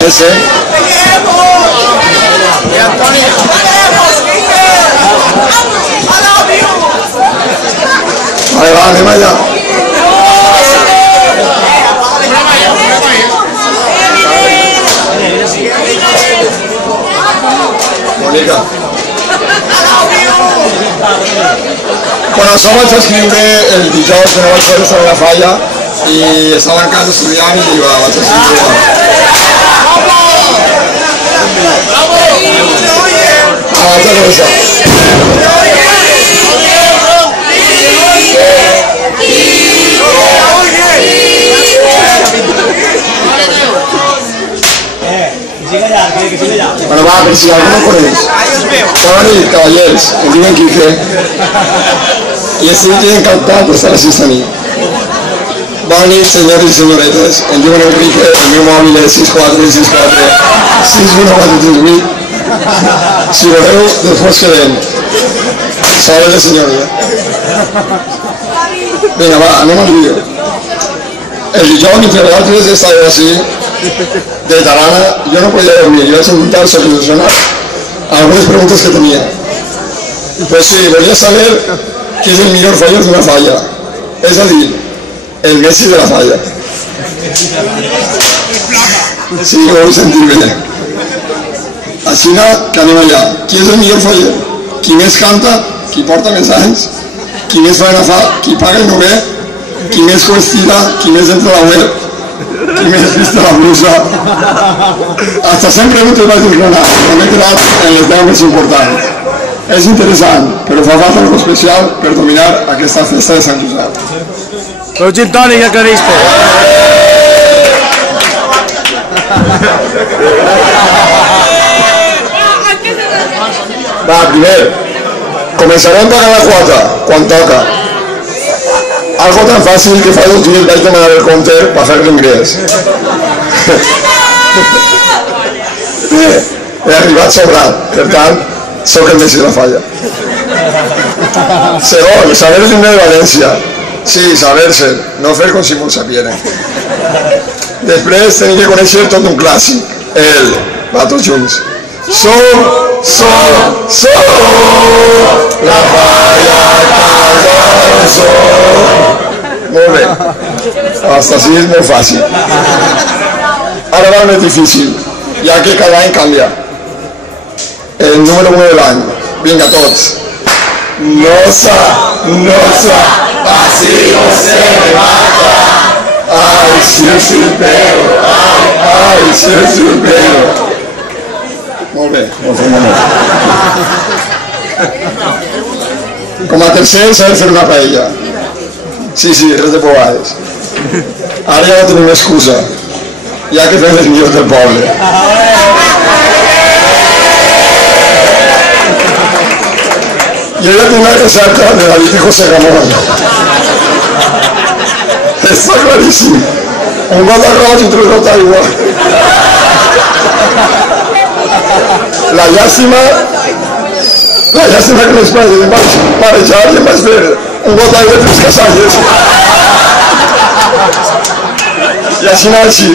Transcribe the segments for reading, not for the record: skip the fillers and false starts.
Ese. Vale, va, anem allà. Bonica. Bueno, això vaig escriure el dijous que no vaig fer sobre la falla i estava en casa estudiant i vaig escriure. Vaig a començar. Bueno, va, per si algú no coneix. Bona nit, cavallers, em diuen Quique i estic encantat d'estar així esta nit. Bona nit, senyors i senyoretes, em diuen Enrique, el meu mòbil és 6464 61438. Si voleu, després quedem. Salut de senyora. Vinga, va, anem al vídeo. El dijous, entre l'altres, estava així, de Tarana, yo no podía dormir, yo iba a intentar solucionar algunas preguntas que tenía. Pues sí, volia saber qui és el millor fallador d'una falla, és a dir, el Messi de la falla. Sí, ho heu sentit bé. Així que anem allà. Qui és el millor fallador? Qui més canta, qui porta més anys, qui més faena fa, qui paga i no ve, qui més qüestiona, qui més entra a la web, qui més vista la blusa. Hasta sempre no te vaig desgranar, no m'he quedat en les 10 més importants. És interessant, però fa falta algo especial per dominar aquesta festa de Sant Josep. Però gin tònic, ja aclariste. Va, primer, començarem pagant la quota, quan toca. Algo tan fàcil que fa 2 dies vaig demanar el compte per fer l'ingrés. He arribat sobrat, per tant, sóc el Messi de la falla. Segon, saber el himne de València. Sí, saber-se, no fer com si m'ho sapieren. Després tenim que conèixer tot un clàssic, el va tots junts. Som la falla Cardoso. Molt bé, hasta així és molt fàcil. Ara va el més difícil, ja que cada any canvia. El número 1 de l'any, vinga tots. Nosa, así no se mata. Ay, si es un pelo, ay, si es un pelo. Molt bé, molt bé. Com a tercer s'ha de fer una paella. Sí, res de bobades. Ara ja no tenim excusa, ja que fem les millors del poble. Jo ja tinc la recerca de David i José Ramón. Està claríssim. Un got d'arròs i 3 gots d'aigua. La llàstima que les pares em vaig marejar i em vaig fer un got d'aigua i 3 casalles. I així anava així.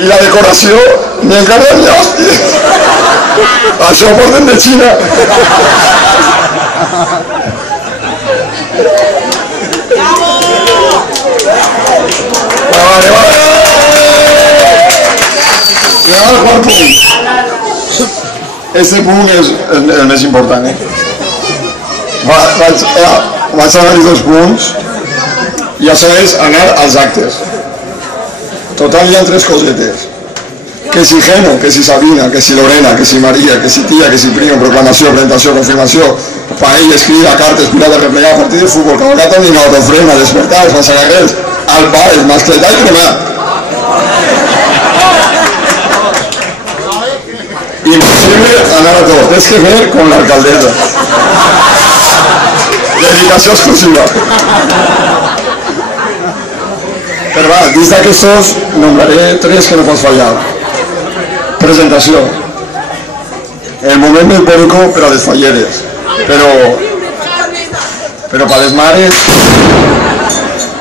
I la decoració, ni encara ni hòstia. Això ho porten de Xina. Vale. I ara el quart punt. Este punt és el més important. Vaig anar-hi 2 punts i això és anar als actes. Total hi ha 3 cosetes. Que si Geno, que si Sabina, que si Lorena, que si Maria, que si tia, que si primo, proclamació, presentació, confirmació, paella, escrida, cartes, pirata, replegar, partit de futbol, cabalgata, ninot, ofrena, despertar, passagarrers, al ball, mascletà i cremar. Impossible anar a tot, tens que fer com l'alcaldessa. Dedicació exclusiva. Però va, dins d'aquestos nombraré 3 que no pots fallar. Presentació. El moment més bonico per a les falleres. Però per les mares...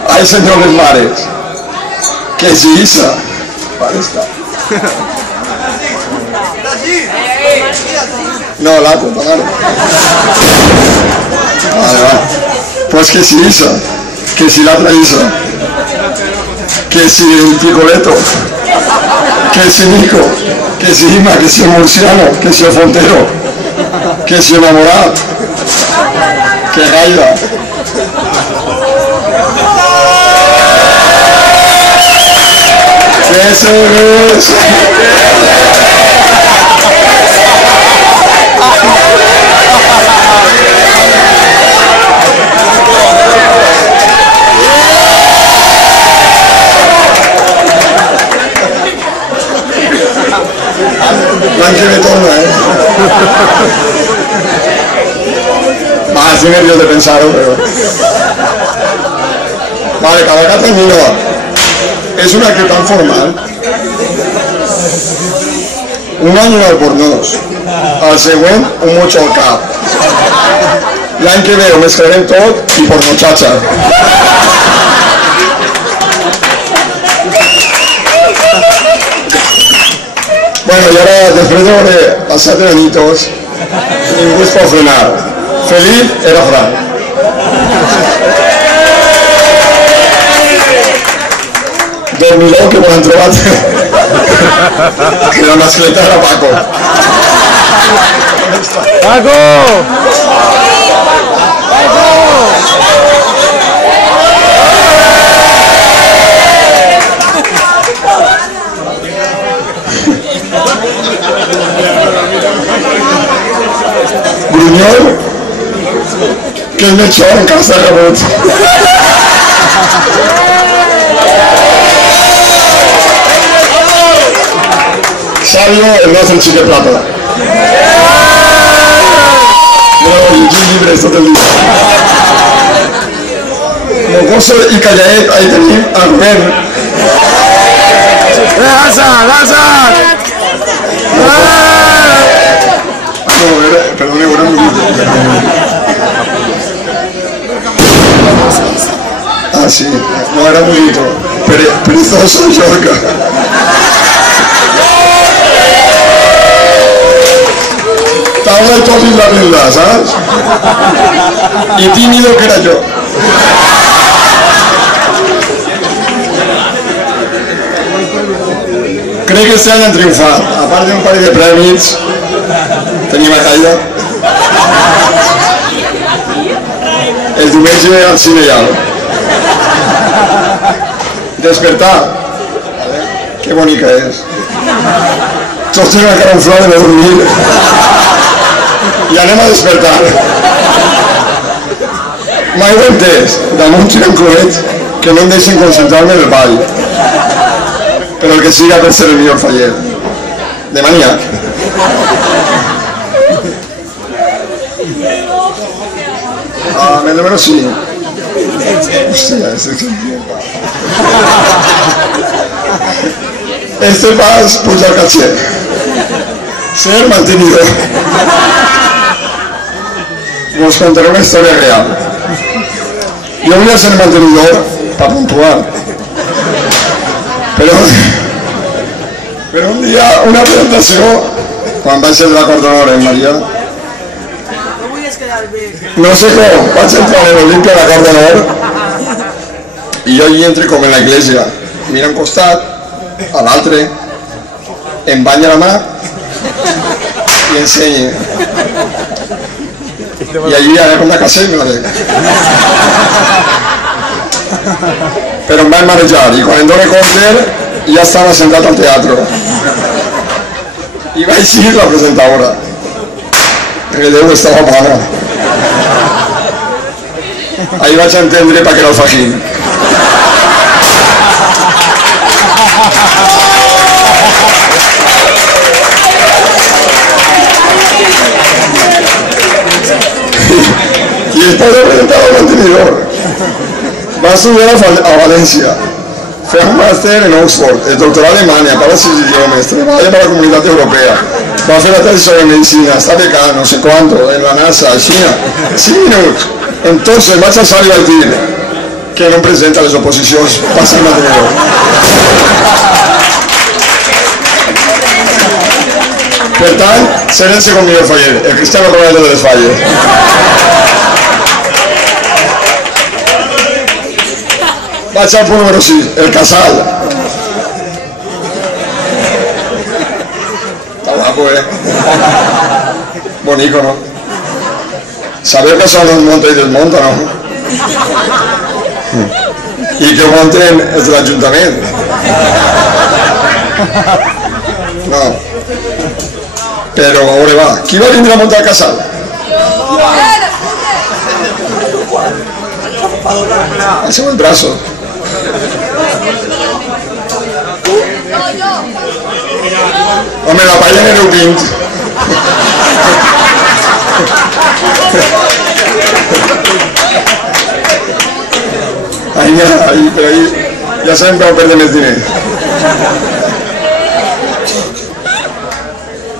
Ai, senyor, les mares. Que és Isa. Vale, está. No, la puta madre. Vale, vale. Pues que si Isa, que si la Isa, que si el Picoleto, que si Nico, que si Ima, que si el Murciano, que si el Fontero, que si el Enamorat, que Gaida. Que se ves. L'anche me torna, Ma, estoy nervioso de pensarlo, pero... Vale, cabalgata en Ninoa. Es una que tan formal. Un any al Bornós. El següent, un motxo al cap. L'any que ve ho mesclarem tot i por muchacha. Bueno, y ahora, después de haber pasado añitos, ningú es pot frenar. Feliz era Fran. Dormiló, que me l'han trobat. Que la mascleta era Paco. ¡Paco! Grunyol, que el Melchor encara s'ha rebut. Sabio, el nostre xic de plata. No, llegir llibres tot el dia. Mocoso i Callaet, ahí tenim a Rubén. ¡Danza! ¡Danza! No, perdone, era muy bien. Ah, sí, no, era muy bonito. Perezoso, Yorka. Estaba el top y la verdad, ¿sabes? Y tímido que era yo. Crec que este any han triomfat. A part d'un parell de prèmits, tenim a Caida. El diumenge al cine ja. Despertar. Que bonica és. Tots tenen la cara inflada de dormir. I anem a despertar. Mai ho he entès. Damunt xiren cloets que no em deixen concentrar-me en el ball. Però el que siga per ser el millor faller. De maniac. Ah, el número 5. Hòstia, és que... Este pas puja al caché. Ser mantenidor. Us contaré una història real. Jo volia ser mantenidor per puntuar. Però un dia, una presentació, quan vaig ser de la Cort d'Honor en Maria, no sé com, vaig entrar en l'Olimpia de la Cort d'Honor i jo hi entro com en la iglesia. Mira un costat, a l'altre, em banya la mà i ensenye. I allí hi havia una casa i me la veig. Però em vaig marejar i quan em dono compte ja estava sentat al teatre i vaig ser la presentadora perquè Déu estava bona. Ahí vaig entendre per què era el fajín. I després de presentar el mantenidor va estudiar a València, fer un màster en Oxford, el doctorat a Alemanya, parla 6 idiomes, treballa per la Comunitat Europea, va fer la tesi sobre medicina, està becat, no sé quanto, en la NASA, a Xina, 5 minuts. Entonces vaig alçar i vaig dir que no em presenta les oposicions per ser mantenidor. Per tant, seré el segon millor faller, el Cristiano Ronaldo de les falles. Vaig al punt número 6, el casal. Está guapo, Bonico, ¿no? Saber que son un monte y desmonta, ¿no? I que ho munten els de l'Ajuntament. No. Però, a veure, va, qui va vindre a muntar el casal? El següent braço. Home, la palla n'aneu 20. Ahí, però ahí ja sabem que vau perdre més diners.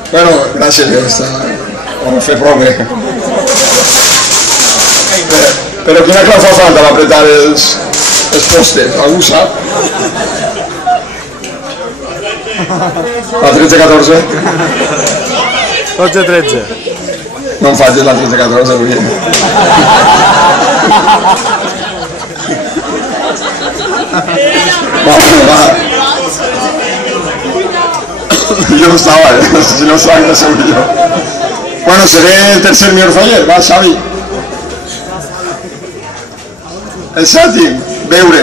Bueno, gràcies, ja està. Vam fer prou bé. Però quina clau fa falta per apretar els postes? Algú sap? La 13-14? 12-13. No em facis la 13-14 avui. Va. Jo no estava, si no estava que segur jo. Bueno, seré el tercer millor faller, va, Xavi. El sèptim, veure.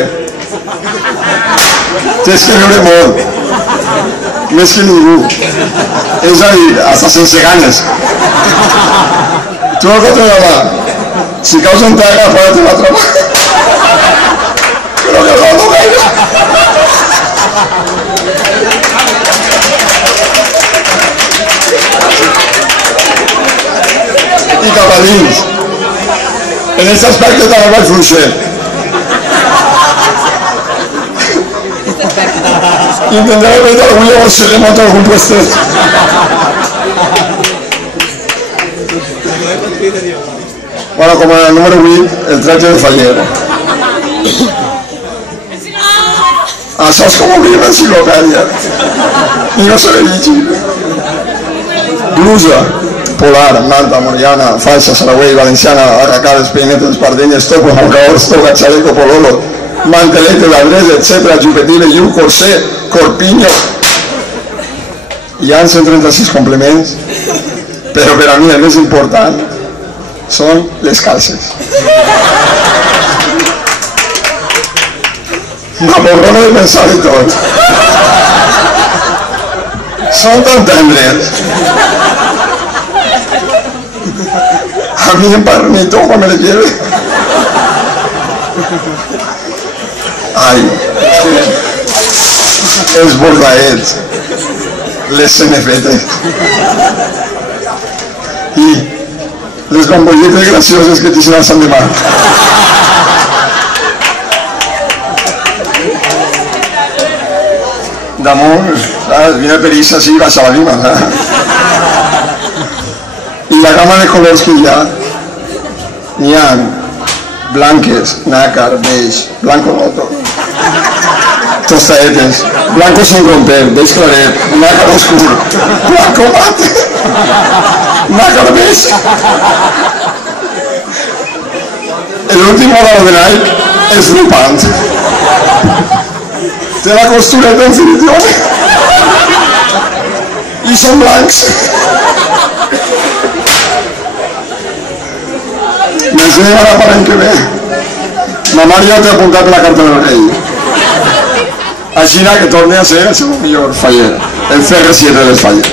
Tens que veure molt. Més que ningú. És a dir, hasta sense ganes. Tu el contra de mà. Si caus en terra, fora te va trobar. Però que no gaire. I cap a dins. En aquest aspecte també vaig fluixer. Intentaré veure avui llavors si remonta algun puestet. Bueno, com a número 8, el 13 de faller. Això és com obrir una enciclopèdia. I no saber llegir. Blusa, polar, manta, moriana, falsa, saragüey, valenciana, arracades, peinetes, espardenyes, topo, mocadors, toga, chaleco, pololo, mantelete, ladrés, etc., jupetile, lliu, corsé, corpiño. Hi ha 136 complements, però per a mi el més important són les calces. M'aborrono de pensar en tot. Són tan tendres. A mi em permito quan me les lleve. Ai, els bordaets, les cenefetes i les bombolletes gracioses que t'hicin al Sant de Mar. Damunt, saps? Vine per Issa, sí, baixa la lima, saps? I la gamma de colors que hi ha, n'hi ha blanques, nácar, beige, blanco roto, tostadetes, blanco sin romper, beige claret, nácar oscur, blanco mate, nácar beige. El último modelo de Nike es flipant. Té la costureta en definitiva i són blancs. Més bé ara per l'any que ve. Ma mare ja t'ha apuntat per la carta del rei. Així que torni a ser el seu millor faller, el CR7 del faller.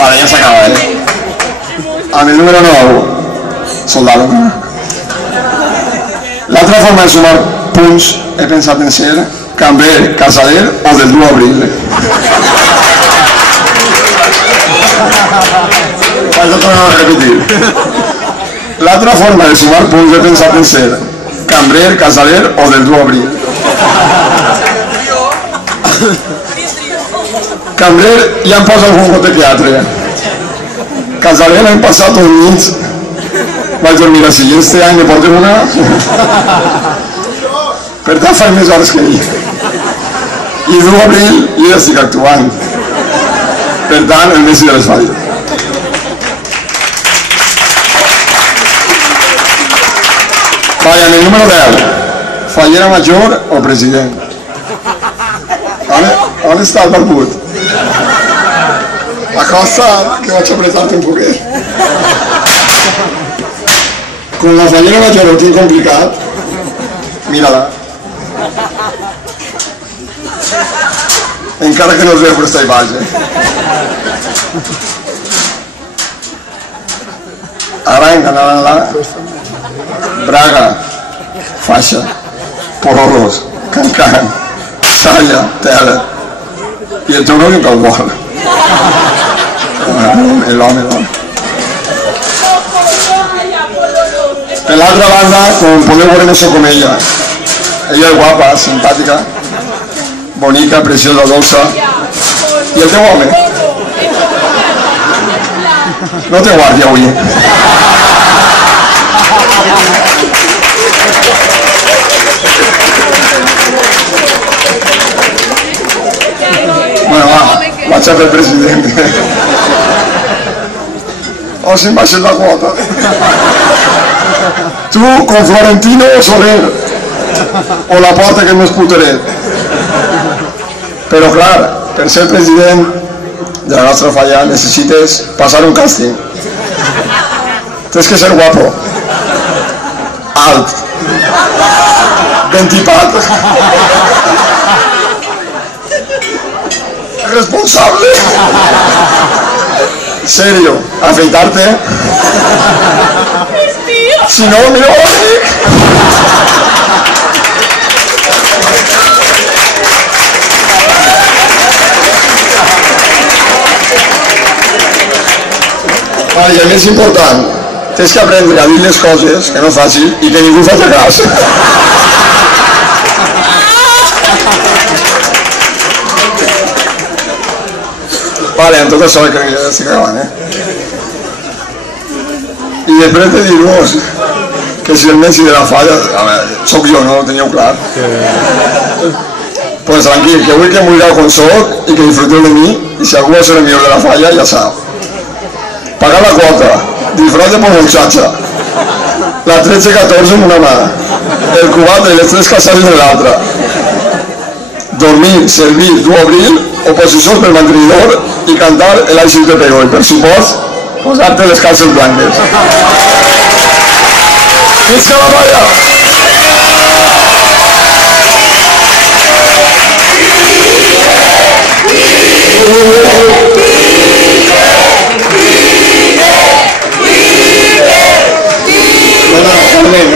Vale, ja s'acaba, Amb el número 9, soldado. L'altra forma de sumar punts he pensat en ser cambrer, casader o del 2 d'abril. Vaig a tornar a repetir. L'altra forma de sumar punts he pensat en ser cambrer, casader o del 2 d'abril. Cambrer ja em posa algun got de teatre. Casader l'any passat un nit vaig dormir així, i este any me portem una... Per tant, faig més hores que ell. I 2 d'abril jo ja estic actuant. Per tant, el Messi de les falles. Vale, en el número 10. Fallera major o president? On està el barbut? Acosta, que vaig apretar-te un poquet. Con la fallera major ho tinc complicat. Mira-la. Encara que no es veu per esta imatge. Arranca, Braga, faixa, Porolos, Cancan, Salla, Tela. I el teu noi que el vol. L'home. Per l'altra banda, com podeu veure, no soc com ella. Ella és guapa, simpàtica, bonica, preciosa, dolça. I el teu home? No té guàrdia avui. Bueno, va, vaig a fer president. O si em baixes la quota. Tu, con Florentino o Soler, o la porta que és més puteret. Però clar, per ser president de la nostra falla necessites passar un càsting. Tens que ser guapo, alt, ben tipat, responsable, serio, afeitarte. Si no, mira ho dic. Vale, i el més important, tens que aprendre a dir les coses, que no és fàcil, i que ningú faci cas. Vale, en tot això crec que ja estic acabant, I després de dir-vos que si el Messi de la falla, a veure, soc jo, no ho teníeu clar. Pues tranquil, que vull que m'ho com soc i que disfruteu de mi, i si algú va ser el millor de la falla, ja sap. Pagar la quota, disfraz de por muchacha, la 13-14 en una mà, el cubat de les 3 casals de l'altra, dormir, servir, dur abril, oposicions per mantenidor i cantar el Així de Pego, i per supost, posar-te les calces blanques. Visca la falla! Carmen,